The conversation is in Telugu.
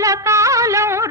కాలం